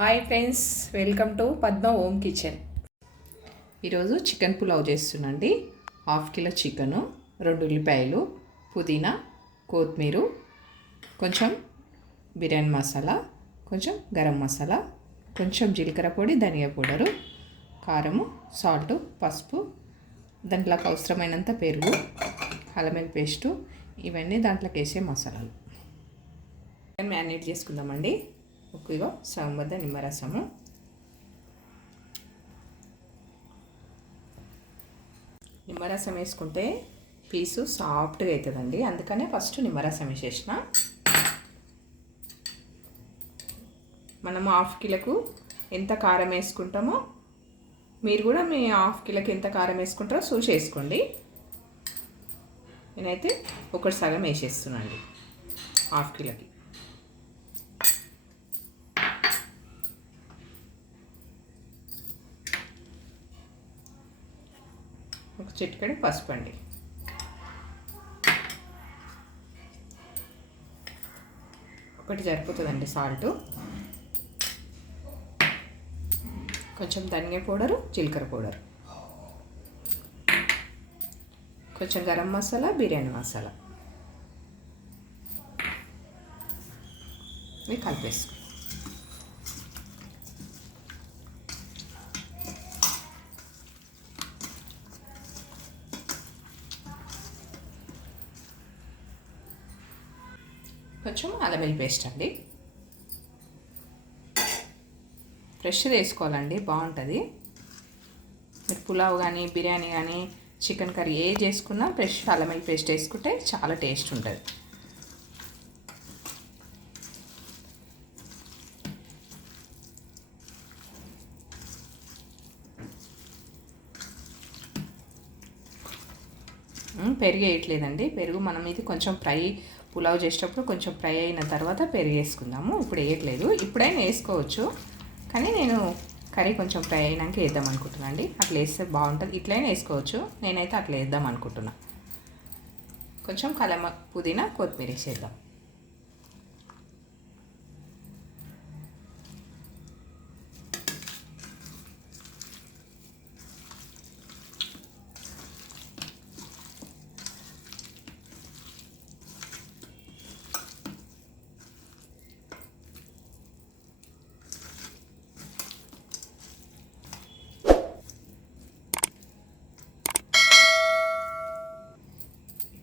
Hi friends welcome to Padma home kitchen ఈరోజు chicken pulao చేస్తున్నాండి half kilo chicken రెండు ఉల్లిపాయలు పుదీనా కొత్తిమీర కొంచెం బిర్యానీ మసాలా కొంచెం గరం మసాలా కొంచెం జీలకర్ర పొడి ధనియా పౌడరు కారము సాల్ట్ పసుపు దాంట్లోకి అవసరమైనంత పెరుగు అల్లం పేస్టు ఇవన్నీ దాంట్లోకి వేసే మసాలాలు. మ్యారినేట్ చేసుకుందామండి. ఉక్కుగా సగం వద్ద నిమ్మరసము నిమ్మరసం వేసుకుంటే పీసు సాఫ్ట్గా అవుతుందండి అందుకనే ఫస్ట్ నిమ్మరసం వేసేసిన. మనము హాఫ్ కిలోకు ఎంత కారం వేసుకుంటామో మీరు కూడా మీ హాఫ్ కిలోకి ఎంత కారం వేసుకుంటారో చూసి వేసుకోండి నేనైతే ఒకటి సగం వేసేస్తున్నాను హాఫ్ కిలోకి ఒక చిటికెడు పసుపు అండి. ఒకటి సరిపోతుందండి సాల్ట్. కొంచెం ధనియా పౌడరు జీలకర్ర పౌడర్. కొంచెం గరం మసాలా బిర్యానీ మసాలా. ఇవి కలిపేసుకో. కొంచెం అల్లం పేస్ట్ అండి. ఫ్రెష్ వేసుకోవాలండి బాగుంటుంది. మీరు పులావ్ కానీ బిర్యానీ కానీ చికెన్ కర్రీ ఏ చేసుకున్నా ఫ్రెష్ అల్లం పేస్ట్ వేసుకుంటే చాలా టేస్ట్ ఉంటుంది. పెరుగు వేయట్లేదండి పెరుగు మనం ఇది కొంచెం ఫ్రై పులావ్ చేసేటప్పుడు కొంచెం ఫ్రై అయిన తర్వాత పెరిగేసుకుందాము ఇప్పుడు వేయట్లేదు. ఇప్పుడైనా వేసుకోవచ్చు. కానీ నేను కర్రీ కొంచెం ఫ్రై అయినాక వేద్దాం అనుకుంటున్నాను అండి. అట్లా వేస్తే బాగుంటుంది. ఇట్లయినా వేసుకోవచ్చు. నేనైతే అట్లా వేద్దాం అనుకుంటున్నా. కొంచెం కలమ పుదీనా కొత్తిమీర వేసేద్దాం.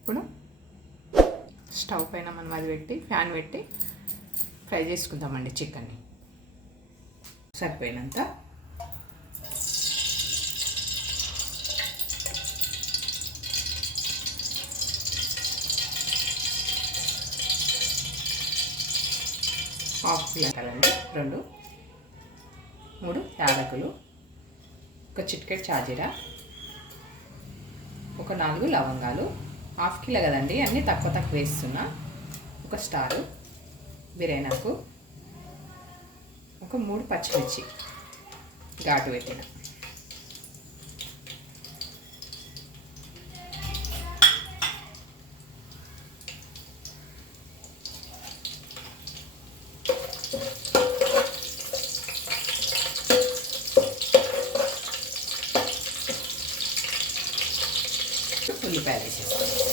ఇప్పుడు స్టవ్ పైన మనం అది పెట్టి ఫ్యాన్ పెట్టి ఫ్రై చేసుకుందామండి చికెన్ని. సరిపోయినంత. హాఫ్ లెక్కలండి రెండు మూడు యాలకులు ఒక చిట్కెట్ చాజీరా ఒక నాలుగు లవంగాలు హాఫ్ కిలో కదండి అన్నీ తక్కువ తక్కువ వేస్తున్నా. ఒక స్టారు బిర్యానాకు ఒక మూడు పచ్చిమిర్చి ఘాటు పెట్టిన. ఉల్లిపాయలు వేసేస్తాను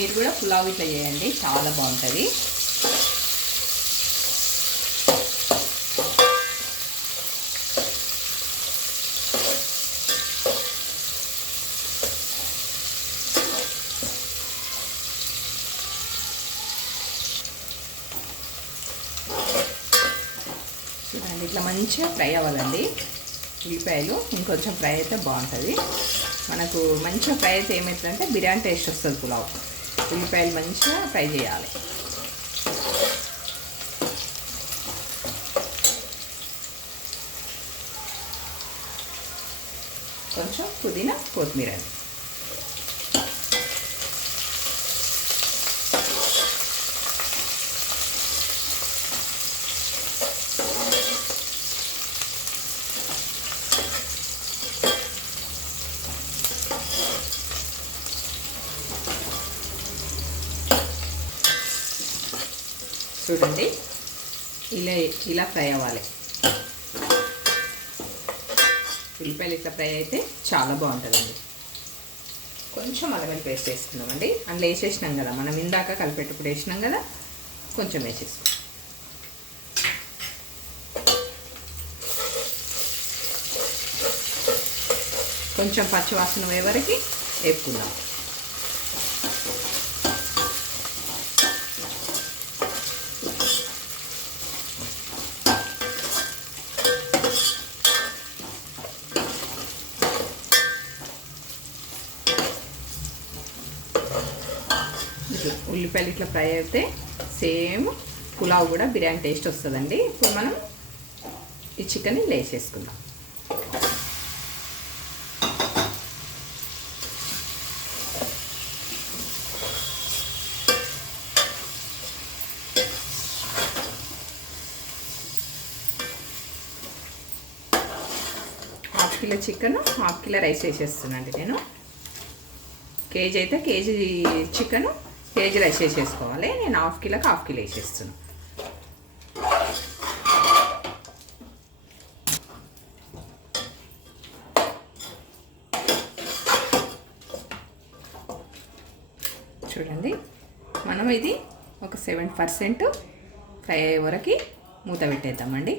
మీరు కూడా పులావ్ ఇట్లా చేయండి. చాలా బాగుంటుంది. చూడండి ఇట్లా మంచిగా ఫ్రై అవ్వాలండి. ఉల్లిపాయలు ఇంకొంచెం ఫ్రై అయితే బాగుంటుంది. మనకు మంచిగా ఫ్రై అయితే ఏమవుతుందంటే బిర్యానీ టేస్ట్ వస్తుంది పులావ్. ఉల్లిపాయలు మంచిగా ఫ్రై చేయాలి. కొంచెం పుదీనా కొత్తిమీర చూడండి. ఇలా ఇలా ఫ్రై అవ్వాలి. ఉల్లిపాయలు ఇట్లా ఫ్రై అయితే చాలా బాగుంటుందండి. కొంచెం అల్లగడ్డ పేస్ట్ వేసుకుందామండి. అందులో వేసేసినాం కదా మనం ఇందాక కలిపెట్టుకుని వేసినాం కదా కొంచెం వేసేసుకుందాం కొంచెం పచ్చివాసన పోయే వరకు వేపుకుందాం. ఇట్లా ఉల్లిపాయలు ఇట్లా ఫ్రై అయితే సేమ్ పులావ్ కూడా బిర్యానీ టేస్ట్ వస్తుందండి. ఇప్పుడు మనం ఈ చికెన్ వేసేసుకుందాం half kilo chicken half kilo rice వేసేస్తున్నానండి నేను. కేజీ అయితే కేజీ చికెన్ కేజీ రైస్ వేసేసుకోవాలి. నేను హాఫ్ కిలోకి హాఫ్ కిలో వేసేస్తున్నాను చూడండి. మనం ఇది ఒక సెవెన్ పర్సెంట్ ఫ్రై అయ్యే వరకు మూత పెట్టేద్దామండి.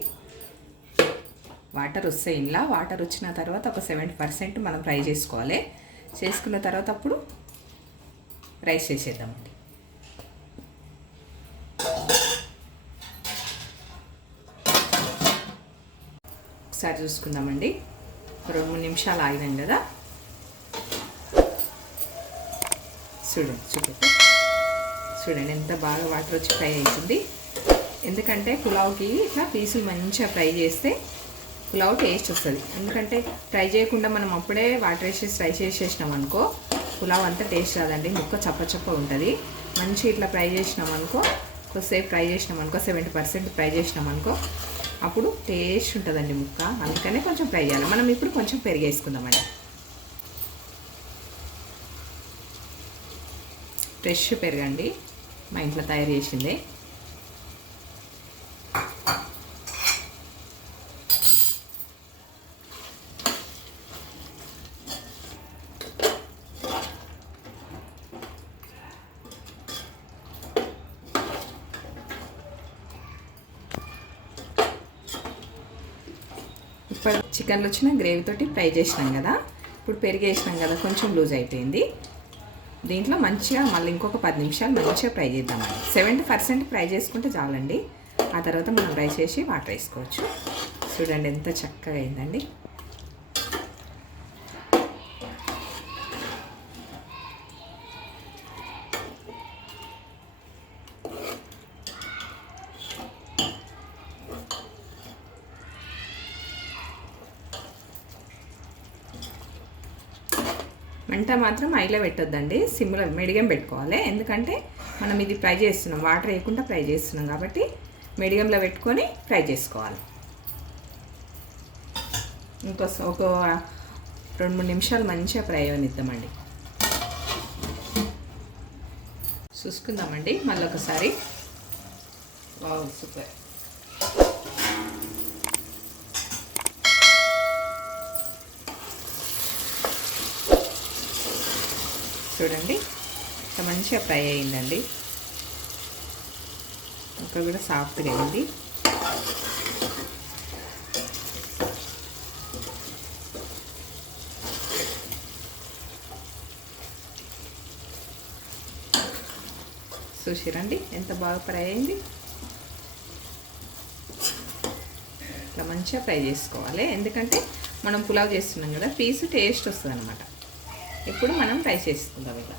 వాటర్ వస్తాయి ఇలా వాటర్ వచ్చిన తర్వాత ఒక సెవెంటీ పర్సెంట్ మనం ఫ్రై చేసుకోవాలి. చేసుకున్న తర్వాత అప్పుడు రైస్ చేసేద్దామండి ఒకసారి చూసుకుందామండి. రెండు మూడు నిమిషాలు ఆగినాం కదా. చూడండి చూడండి. చూడండి ఎంత బాగా వాటర్ వచ్చి ఫ్రై అవుతుంది. ఎందుకంటే పులావ్కి ఇట్లా పీసులు మంచిగా ఫ్రై చేస్తే పులావ్ టేస్ట్ వస్తుంది. ఎందుకంటే ఫ్రై చేయకుండా మనం అప్పుడే వాటర్ వేసేసి ఫ్రై చేసేసినాం అనుకో పులావ్ అంతా టేస్ట్ రాదండి. ముక్క చప్ప చప్ప ఉంటుంది. మంచి ఇట్లా ఫ్రై చేసినామనుకో కొద్దిసేపు ఫ్రై చేసినామనుకో సెవెంటీ పర్సెంట్ ఫ్రై చేసినామనుకో అప్పుడు టేస్ట్ ఉంటుందండి ముక్క. అందుకనే కొంచెం ఫ్రై చేయాలి. మనం ఇప్పుడు కొంచెం పెరిగేసుకుందామండి. ఫ్రెష్ పెరగండి. మా ఇంట్లో తయారు చేసిందే. ఇప్పుడు చికెన్లో వచ్చిన గ్రేవీ తోటి ఫ్రై చేసినాం కదా. ఇప్పుడు పెరిగి వేసినాం కదా కొంచెం లూజ్ అయిపోయింది. దీంట్లో మంచిగా మళ్ళీ ఇంకొక పది నిమిషాలు మంచిగా ఫ్రై చేద్దామండి. సెవెంటీ పర్సెంట్ ఫ్రై చేసుకుంటే చాలండి. ఆ తర్వాత మనం ఫ్రై చేసి వాటర్ వేసుకోవచ్చు. చూడండి ఎంత చక్కగా అయిందండి. మంట మాత్రం ఐలో పెట్టొద్దండి. సిమ్లో మెడిగం పెట్టుకోవాలి. ఎందుకంటే మనం ఇది ఫ్రై చేస్తున్నాం. వాటర్ వేయకుండా ఫ్రై చేస్తున్నాం కాబట్టి మెడిగంలో పెట్టుకొని ఫ్రై చేసుకోవాలి. ఇంకో ఒక రెండు మూడు నిమిషాలు మంచిగా ఫ్రై అవనిద్దామండి. చూసుకుందామండి. మళ్ళీ ఒకసారి వావ్ సూపర్. చూడండి. ఇంకా మంచిగా ఫ్రై అయిందండి. ఇంకా కూడా సాఫ్ట్గా అయింది. చూసిరండి ఎంత బాగా ఫ్రై అయింది. ఇట్లా మంచిగా ఫ్రై చేసుకోవాలి. ఎందుకంటే మనం పులావ్ చేస్తున్నాం కదా పీస్ టేస్ట్ వస్తుంది అనమాట ఇప్పుడు మనం ఫ్రై చేసుకుందాం ఇలా.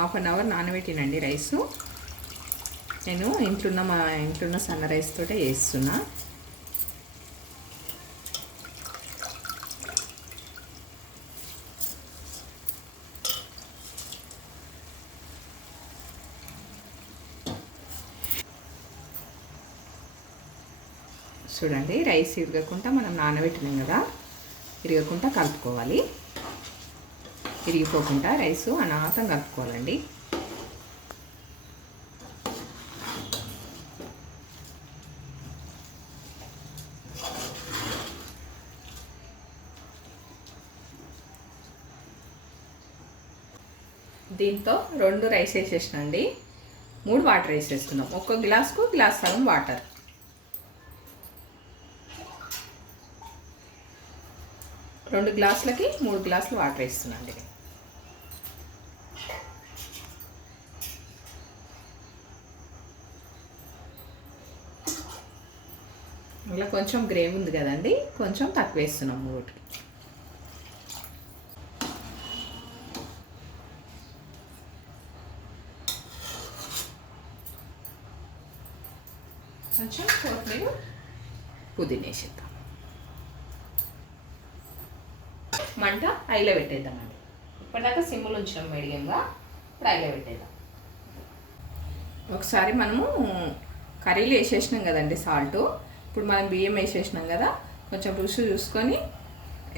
హాఫ్ అన్ అవర్ నానబెట్టినండి రైసు. నేను ఇంట్లోన్న మా ఇంట్లోన్న సన్న రైస్ తోటే చేస్తున్నా. చూడండి రైస్ ఇరగకుండా మనం నానబెట్టినాం కదా ఇరగకుండా కలుపుకోవాలి. ఇరిగిపోకుండా రైసు అనాథం కలుపుకోవాలండి. దీంతో రెండు రైస్ వేసేసినండి. మూడు వాటర్ వేసేసుకుందాం ఒక్క గ్లాస్కు గ్లాస్ సగం వాటర్. రెండు గ్లాసులకి మూడు గ్లాసులు వాటర్ వేస్తున్నాండి ఇలా కొంచెం గ్రేవ్ ఉంది కదండి కొంచెం తక్కువ వేస్తున్నాం మూటికి కొంచెం కొత్తిమీర పుదీనా వేసేద్దాం మంట ఐలో పెట్టేద్దామండి ఇప్పటిదాకా సిమ్ములు ఉంచినాం మీడియంగా ఇప్పుడు ఐలో పెట్టేద్దాం. ఒకసారి మనము కర్రీలు వేసేసినాం కదండి సాల్ట్. ఇప్పుడు మనం బియ్యం వేసేసినాం కదా కొంచెం రుచి చూసుకొని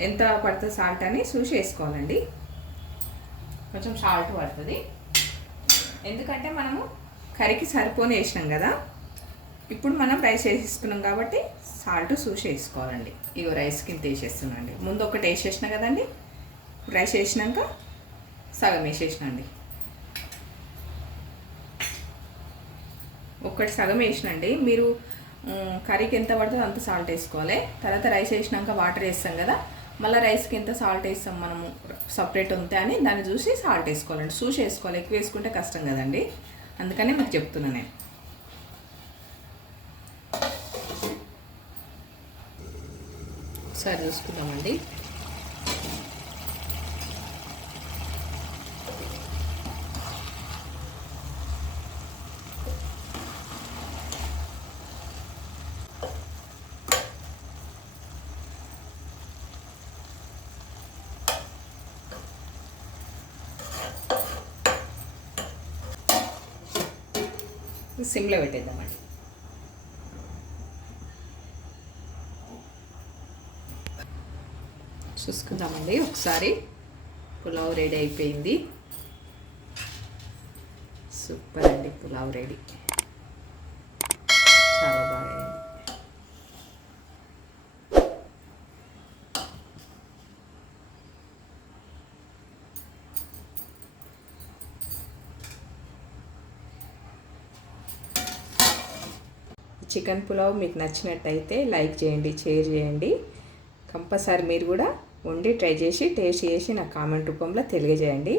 ఎంత పడుతుంది సాల్ట్ అని చూసి వేసుకోవాలండి. కొంచెం సాల్ట్ పడుతుంది. ఎందుకంటే మనము కర్రీకి సరిపోని వేసినాం కదా. ఇప్పుడు మనం రైస్ వేసేసుకున్నాం కాబట్టి సాల్ట్ చూసి వేసుకోవాలండి. ఇగో రైస్ కింద వేసేస్తున్నాండి ముందు ఒకటి వేసేసిన కదండి? రైస్ వేసినాక సగం వేసేసినండి ఒక్కటి సగం వేసినండి మీరు కర్రీకి ఎంత పడుతుందో అంత సాల్ట్ వేసుకోవాలి. తర్వాత రైస్ వేసినాక వాటర్ వేస్తాం కదా? మళ్ళీ రైస్కి ఎంత సాల్ట్ వేస్తాం మనము? సపరేట్ ఉంటే అని దాన్ని చూసి సాల్ట్ వేసుకోవాలండి. చూసి వేసుకోవాలి. ఎక్కువ వేసుకుంటే కష్టం కదండి? అందుకని మీకు చెప్తున్నా నేను. ఒకసారి చూసుకుందామండి. సిమ్లో పెట్టేద్దామండి. చూసుకుందామండి. ఒకసారి పులావ్ రెడీ అయిపోయింది. సూపర్ అండి పులావ్ రెడీ. చాలా బాగా చికెన్ పులావ్ మీకు నచ్చినట్టయితే లైక్ చేయండి షేర్ చేయండి. కంపల్సరీ మీరు కూడా వండి ట్రై చేసి టేస్ట్ చేసి నాకు కామెంట్ రూపంలో తెలియజేయండి.